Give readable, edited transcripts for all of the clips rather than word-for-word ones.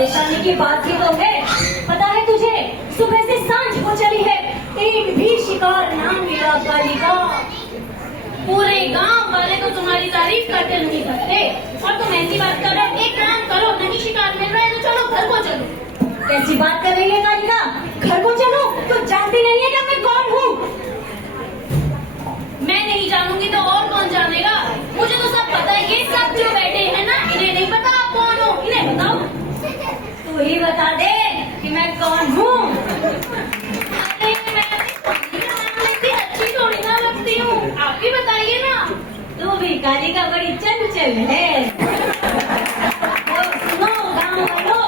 परेशानी की बात ही तो है। पता है तुझे, सुबह से सांझ को चली है, एक भी शिकार ना मिला कालिका। पूरे गांव वाले तो तुम्हारी तारीफ करते नहीं सकते और तुम ऐसी बात कर रहे हो। एक काम करो, नहीं शिकार मिल रहा है तो चलो घर को चलो। कैसी बात कर रही है कालिका? घर को चलो? तो जानती नहीं है कि मैं कौन हूँ? मैं नहीं जानूंगी तो और कौन जानेगा? मुझे तो सब पता है। ये सब जो बैठे हैं ना, इन्हें नहीं पता आप कौन हो? इन्हें बताओ। तू ही बता दे कि मैं कौन हूँ। अरे मैं इतनी अच्छी थोड़ी ना लगती हूँ, आप ही बताइए ना। तू भी कालिका बड़ी चंचल है। तो सुनो गाँव वालों,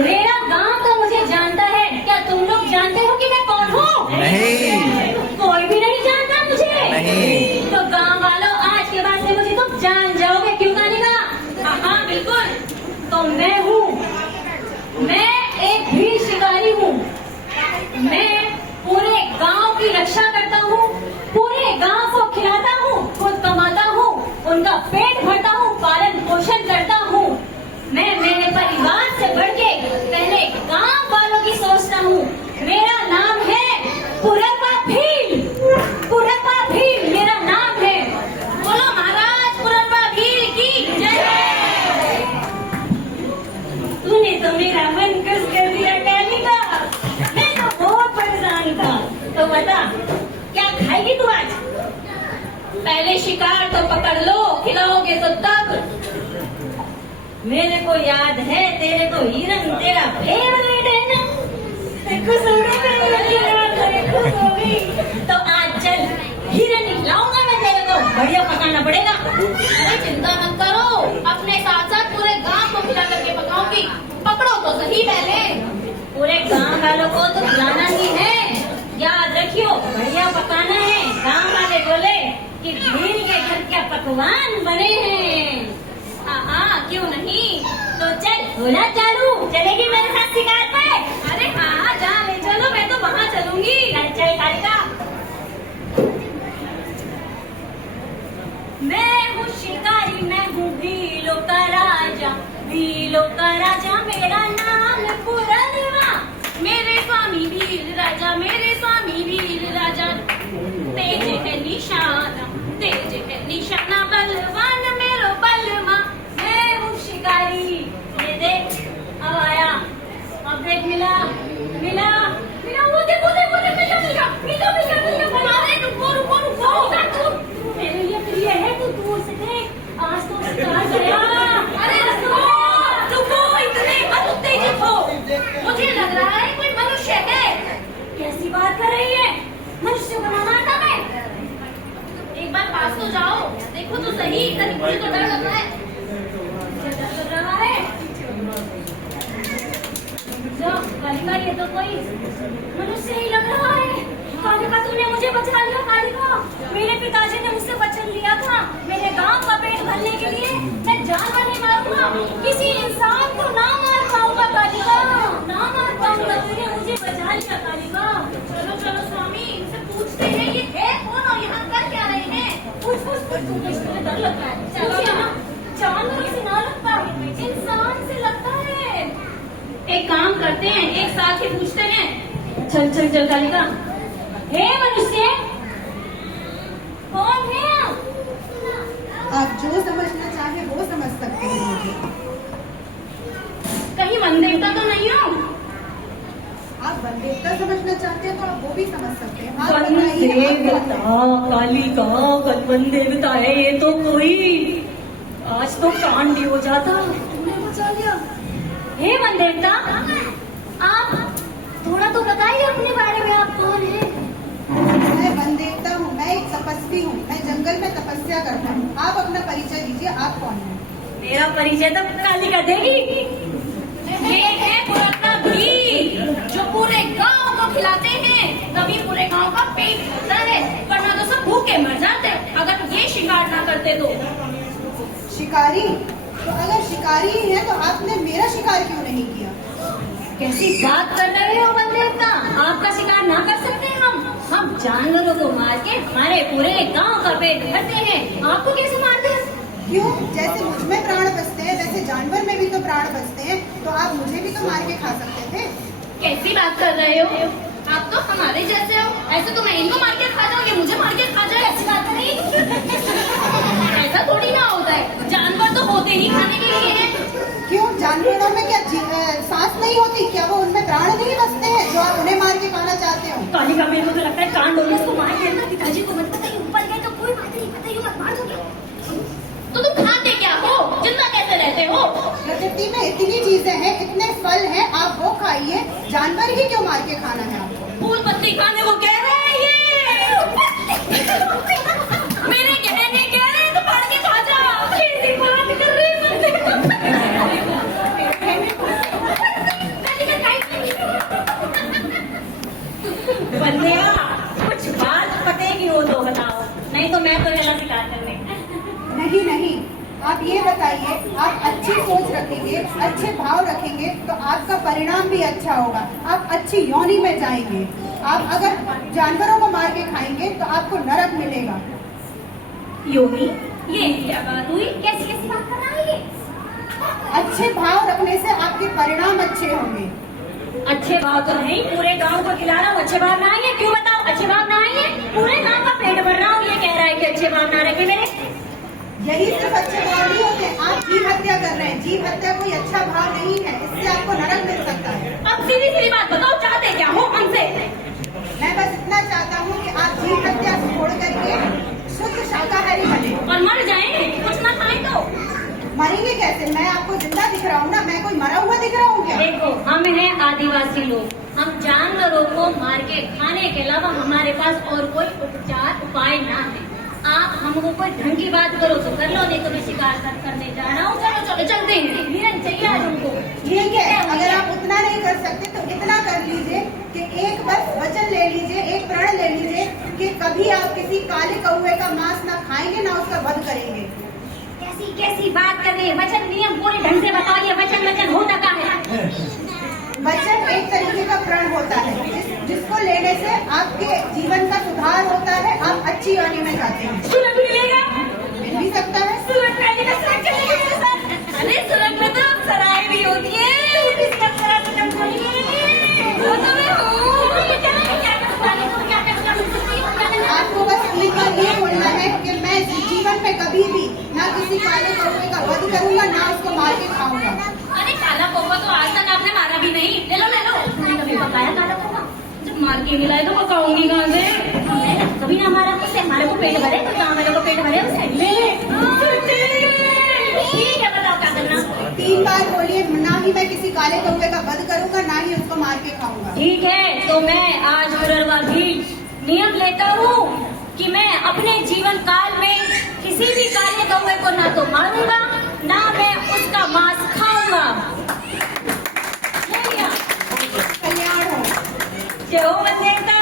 मेरा गाँव तो मुझे जानता है। क्या तुम लोग जानते हो कि मैं कौन हूँ? नहीं। कोई भी नहीं जानता मुझे? नहीं। तो गाँव वालों, आज के बाद से मुझे तुम जान जाओगे, क्यों कालिका? हाँ बिल्कुल। तो मैं हूँ, मैं एक भी शिकारी हूँ। मैं पूरे गांव की रक्षा करता हूँ, पूरे गांव को खिलाता हूँ, खुद कमाता हूँ, उनका पेट भरता हूँ, पालन पोषण करता हूँ। मैं मेरे परिवार से बढ़ के पहले गांव वालों की सोचता हूँ। मेरा नाम है पुरप्पा भील। पुरप्पा भील मेरा नाम है। बोलो महाराज पुरप्पा भील की जय। तूने तो मेरा मन खुश कर दिया कालिका। मैं तो बहुत परेशान था। तो बता, क्या खाएगी तू आज? पहले शिकार तो पकड़ लो, खिलाओगे तो तब। मेरे को याद है, तेरे को हिरन तेरा फेवरेट है ना? खुश हो गई मैं, खुश हो गई। तो आज चल, हिरन खिलाऊंगा मैं तेरे को, बढ़िया पकाना पड़ेगा। अरे चिंता मत करो, अपने साथ साथ पूरे गांव को खिला करके पकाऊंगी। पकड़ो तो सही पहले। पूरे गांव वालों को तो खिलाना ही है, याद रखियो, बढ़िया पकाना है। गांव वाले बोले कि भील के घर क्या पकवान बने हैं। हाँ क्यों नहीं। तो चल, होला चालू, चलेगी मेरे साथ शिकार पे? अरे हाँ जा ले चलो, मैं तो वहाँ चलूंगी। चल चल कालिका। मैं हूँ शिकारी, मैं हूँ भीलों का राजा। भीलों का राजा मेरा नाम पुरनिवा। मेरे स्वामी वीर राजा, मेरे स्वामी वीर राजा। तेज है निशाना, तेज है निशाना, बलवान मेरो बलवा। मैं हूँ शिकारी, ये देख अब आया, अब देख मिला मिला मिला, वो देखो देखो देखो, मिला मिला मिला मिला मिला। बना दे, रुको रुको रुको, मेरे लिए प्रिय है, तू दूर से देख, आज तो शिकार गया। अरे रुको, इतने मत उत्तेजित हो। मुझे लग रहा है कोई मनुष्य है। कैसी बात कर रही है? मनुष्य बनाना आता है? एक बार पास तो जाओ, देखो तो सही। मुझे तो डर लग रहा है। डर लग रहा है? जाओ कालिका, ये तो कोई मनुष्य ही लग रहा है। कालिका, तूने मुझे बचा लिया कालिका। मेरे पिताजी ने मुझसे वचन लिया था, मेरे गांव का पेट भरने के लिए मैं जानवर नहीं मारूंगा, किसी इंसान को ना मार पाऊंगा कालिका, ना मार पाऊंगा। तूने मुझे बचा लिया कालिका। चलो चलो स्वामी, इनसे पूछते हैं ये है कौन और यहाँ कर क्या रहे हैं। पूछ पूछ पूछ, तुम्हें डर लगता है? पूछिए ना, जानवरों से ना लगता, इंसान से लगता है। एक काम करते हैं, एक साथ ही पूछते हैं। चल चल चल कालिका। हे मनुष्य, कौन है आप? आप जो समझना चाहे वो समझ सकते हैं मुझे। कहीं वन देवता तो नहीं हो? आप वन देवता समझना चाहते हैं तो आप वो भी समझ सकते हैं। आप वन बताइए, आप देवता, कालिका, वन देवता है ये तो कोई। आज तो कांड ही हो जाता, तूने बचा लिया। हे वन देवता, आप थोड़ा तो बताइए अपने बारे में, आप कौन हैं? मैं वन देवता हूँ, मैं एक तपस्वी हूँ, मैं जंगल में तपस्या करता हूँ। आप अपना परिचय दीजिए, आप कौन हैं? मेरा परिचय तो कालिका देगी। ये है पुरप्पा भील, जो पूरे गांव को खिलाते हैं, तभी पूरे गांव का पेट भरता है, वरना तो सब भूखे मर जाते अगर ये शिकार ना करते तो। शिकारी? तो अगर शिकारी ही है तो आपने मेरा शिकार क्यों नहीं किया? कैसी बात कर रहे हो वन देवता? आपका शिकार ना कर सकते हम जानवरों को मार के हमारे पूरे गांव का पेट भरते हैं, आपको कैसे मारते हैं? क्यों? जैसे मुझ में प्राण बसते हैं वैसे जानवर में भी तो प्राण बसते हैं। तो आप मुझे भी तो मार के खा सकते थे। कैसी बात कर रहे हो? आप तो हमारे जैसे हो। ऐसे तो मैं इनको मार के खा जाऊँ, ये मुझे मार के खा जाए, ऐसी बात नहीं। ऐसा थोड़ी ना होता है, जानवर तो होते ही खाने के लिए हैं। क्यों, जानवरों में क्या सांस नहीं होती? क्या वो उनमें प्राण नहीं बसते हैं जो आप उन्हें मार के खाना चाहते हो? कालिका, मेरे को तो लगता है कांड हो गया, इसको मार के कहना पिताजी को मत बताइए, ऊपर गए तो कोई बात नहीं, बताइए मत, मार दोगे। तो तुम खाते क्या हो? जिंदा कैसे रहते हो? प्रकृति में इतनी चीजें हैं, इतने फल हैं, आप वो खाइए। जानवर ही क्यों मार के खाना है आपको? फूल पत्ती खाने को कह रहे हैं ये। मेरे कहने कह रहे हैं तो फाड़ के खा जा। कैसी बात कर रही बंदेया, कुछ बात पटेगी हो तो बताओ, नहीं तो मैं तो चला शिकार करने। नहीं नहीं, आप ये बताइए, आप अच्छी सोच रखेंगे, अच्छे भाव रखेंगे तो आपका परिणाम भी अच्छा होगा। आप अच्छी योनि में जाएंगे। आप अगर जानवरों को मार के खाएंगे तो आपको नरक मिलेगा। योगी, ये क्या बात हुई? कैसी कैसी बात कर रहा है ये? अच्छे भाव रखने से आपके परिणाम अच्छे होंगे। अच्छे भाव तो नहीं, पूरे गांव को खिला रहा हूँ, अच्छे भाव ना आएंगे? क्यों बताओ, अच्छे भाव ना आएंगे? पूरे गांव का पेट भर रहा हूँ, ये कह रहा है कि अच्छे भाव ना रखे मेरे। यही सिर्फ अच्छे भाव नहीं होते, आप जीव हत्या कर रहे हैं। जीव हत्या कोई अच्छा भाव नहीं है, इससे आपको नरक मिल सकता है। अब सीधी सीधी बात बताओ, चाहते क्या हो हमसे? मैं बस इतना चाहता हूँ कि आप जीव हत्या छोड़ करके शुद्ध शाकाहारी बने। और मर जाएं, कुछ ना खाएं तो? मरेंगे कैसे? मैं आपको जिंदा दिख रहा हूँ ना, मैं कोई मरा हुआ दिख रहा हूँ क्या? देखो, हम हैं आदिवासी लोग, हम जानवरों को मार के खाने के अलावा हमारे पास और कोई उपाय ना है। आप हमको कोई ढंग की बात करो तो कर लो, नहीं तो मैं शिकार करने जा रहा हूँ। चलो चलो चलते हैं, हिरन चाहिए आज हमको। ठीक है, अगर आप उतना नहीं कर सकते तो इतना कर लीजिए कि एक बस वचन ले लीजिए, एक प्रण ले लीजिए कि कभी आप किसी काले कौवे का मांस ना खाएंगे, ना उसका वध करेंगे। कैसी कैसी बात कर रही है? वचन नियम पूरे ढंग से बताओ, ये वचन होता क्या है? वचन एक तरीके का प्रण होता है जिसको लेने से आपके जीवन का सुधार होता है, आप अच्छी योनि में जाते हैं। सुलग मिलेगा? मिल भी सकता है। सुलग पहले का सुलग चलेगा मेरे साथ। अरे सुलग में तो सराय भी होती है। इसका सराय तो जब वो तो मैं हूँ। ये क्या है? आपको बस एक बार ये बोलना है कि मैं जीवन में कभी भी ना किसी काले कौवे का वध करूंगा, ना उसको मार के खाऊंगा। अरे काला कौवा तो आज तक आपने मारा भी नहीं। ले लो ले लो। तुमने कभी पकाया काला कौवा? जब मार के मिलाए तो पकाऊंगी कहाँ से? कभी ना हमारा, उससे हमारे को पेट भरे तो गाँव वालों को पेट भरे उससे। ठीक है, बताओ क्या करना? 3 बार बोलिए, ना ही मैं किसी काले कौवे का वध करूंगा, ना ही उसको मार के खाऊंगा। ठीक है, तो मैं आज पुनर्वाधीन नियम लेता हूँ कि मैं अपने जीवन काल में किसी भी काले कौवे को ना तो मारूंगा, ना मैं उसका मांस खाऊंगा। कल्याण हो। जो बंदेगा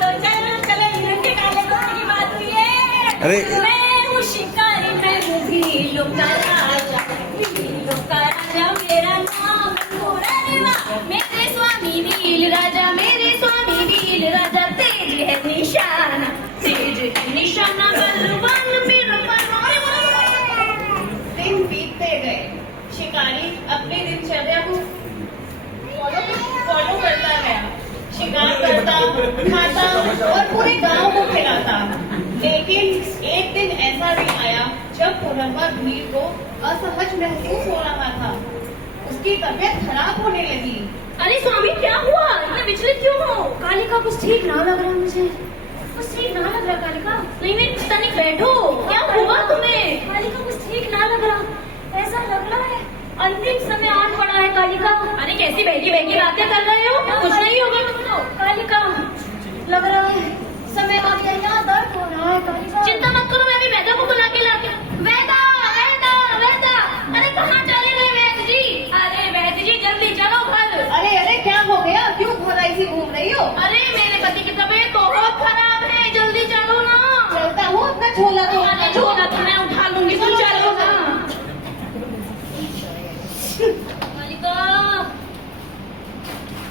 तो चलो चलो, हिरन के काले कौवे की बात हुई है। अरे मैं हूँ शिकारी, मैं हूँ भीलों का राजा, भीलों का राजा मेरा नाम घोड़ा। मेरे स्वामी वीर राजा, मेरे स्वामी वीर राजा, तेज है निशाना, तेज है निशाना, बलवान मेरा दिन बीतते गए। शिकारी अपनी दिनचर्या को फॉलो करता गया। शिकार करता, खाता और पूरे गांव को खिलाता। लेकिन एक दिन ऐसा भी आया जब पुनर्वा भीड़ को असहज महसूस हो रहा था। उसकी तबीयत खराब होने लगी। अरे स्वामी क्या हुआ? इतना विचलित क्यों हो? कालिका, कुछ ठीक ना लग रहा मुझे, कुछ ठीक ना लग रहा कालिका। नहीं नहीं, तनिक बैठो। क्या हुआ तुम्हें? कालिका, कुछ ठीक ना लग रहा, ऐसा लग रहा है अंतिम समय आन पड़ा है कालिका। अरे कैसी बहकी बहकी बातें कर रहे हो? कुछ नहीं होगा तुमको। कालिका, लग रहा है समय आ गया, यहाँ दर्द हो रहा है कालिका। चिंता मत करो, मैं भी वैदा को बुला के लाती हूँ। वैदा वैदा वैदा, अरे कहाँ चले गए वैद जी? अरे वैद जी जल्दी चलो घर। अरे अरे, क्या हो गया? क्यों घोड़ाई सी घूम रही हो? अरे मेरे पति की तबीयत बहुत खराब है, जल्दी चलो ना। चलता हूँ, अपना झोला दो। अरे झोला तो मैं उठा लूंगी, तुम चलो ना।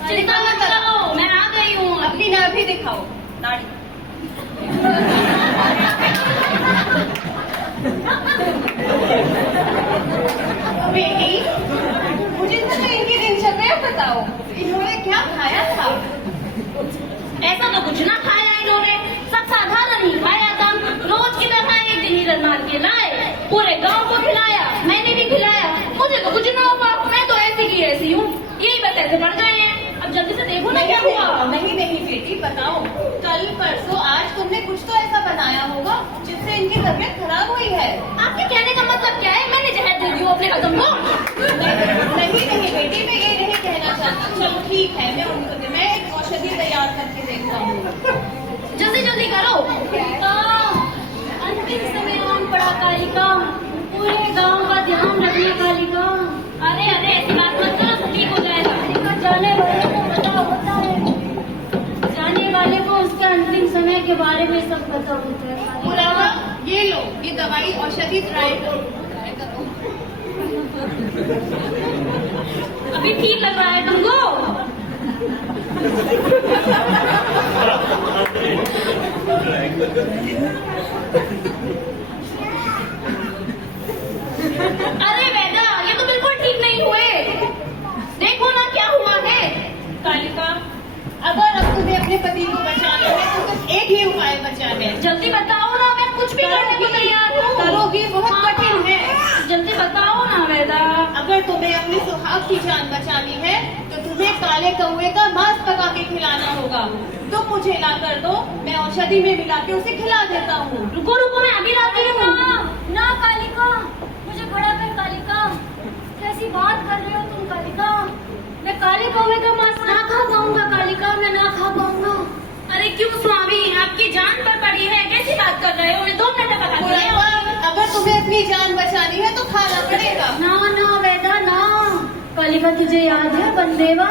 चिंता मत करो, मैं आ गई हूँ। अपनी नाभि दिखाओ। दाढ़ी। बेटी, मुझे तो पैसे बढ़ गए हैं। अब जल्दी से देखो ना क्या हुआ। नहीं नहीं बेटी, बताओ कल परसों आज तुमने कुछ तो ऐसा बनाया होगा जिससे इनकी तबीयत खराब हुई है। आपके कहने का मतलब क्या है? मैंने जहर दे दी अपने कदम को। नहीं नहीं बेटी, मैं ये नहीं कहना चाहती। चलो ठीक है, मैं एक औषधि तैयार करके देखता हूँ। जल्दी जल्दी करो। अंतिम समय आन पड़ा कालिका, पूरे गांव का ध्यान रखना कालिका। अरे अरे ऐसी बात मत करो, सब ठीक हो जाएगा। जाने वाले को पता होता है, जाने वाले को उसके अंतिम समय के बारे में सब पता होता है। मुरादा, ये लो, ये दवाई औषधि ट्राई करो। अभी ठीक लग रहा है तुमको? अरे वेदा, ये तो बिल्कुल ठीक नहीं हुए। देखो ना क्या हुआ है। कालिका, अगर अब तुम्हें अपने पति को बचाना है तो बस एक ही उपाय बचा है। जल्दी बताओ ना, मैं कुछ भी करने को तैयार हूँ। करोगी, बहुत कठिन है। जल्दी बताओ ना वेदा। अगर तुम्हें अपने सुहाग की जान बचानी है तो तुम्हें काले कौवे का मांस पका के खिलाना होगा। तुम मुझे ला कर दो, मैं औषधि में मिला के उसे खिला देता हूँ। रुको रुको, मैं अभी लाती हूँ। ना कालिका, मुझे खड़ा कर कालिका। कैसी बात कर रहे हो तुम कालिका? मैं काले कौवे का मांस ना खा पाऊंगा कालिका, मैं ना खा पाऊंगा। अरे क्यों स्वामी, आपकी जान पर पड़ी है, कैसी बात कर रहे हो? ये 2 मिनट में बता दिया। अगर तुम्हें अपनी जान बचानी है तो खाना पड़ेगा। ना ना वेदा ना, कालिका तुझे याद है बंदेवा?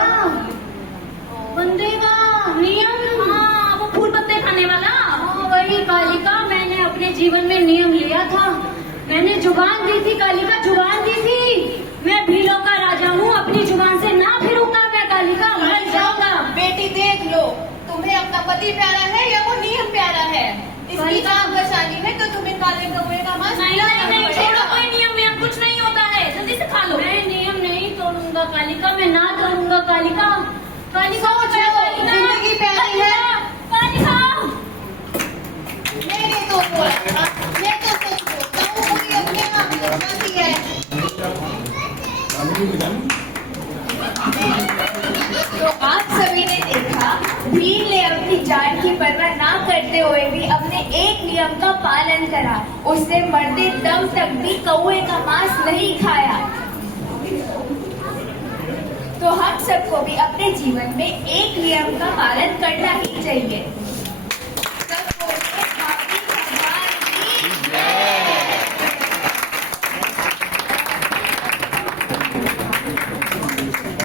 बंदेवा नियम, हाँ, वो फूल पत्ते खाने वाला। हाँ वही कालिका, मैंने अपने जीवन में नियम लिया था। मैंने जुबान दी थी कालिका, जुबान दी थी। मैं भीलों का राजा हूँ, अपनी जुबान से ना फिरूंगा मैं कालिका, मर जाऊंगा। बेटी देख लो, तुम्हें अपना पति प्यारा है या वो नियम प्यारा है? इसकी जान बचानी है तो तुम्हें काले कौवे का मांस नहीं नहीं नहीं, छोड़ो, कोई नियम में कुछ नहीं होता है, जल्दी से खा लो। मैं नियम नहीं तोड़ूंगा कालिका, मैं ना तोड़ूंगा कालिका। कालिका जिंदगी प्यारी है। कालिका, मैंने तो बोला था, मैं तो सच बोलता हूँ, कोई अपने आप बोलती है। तो आप सभी ने देखा, भील ने अपनी जान की परवाह ना करते हुए भी अपने एक नियम का पालन करा। उसने मरते दम तक भी कौवे का मांस नहीं खाया। तो हम सबको भी अपने जीवन में एक नियम का पालन करना ही चाहिए।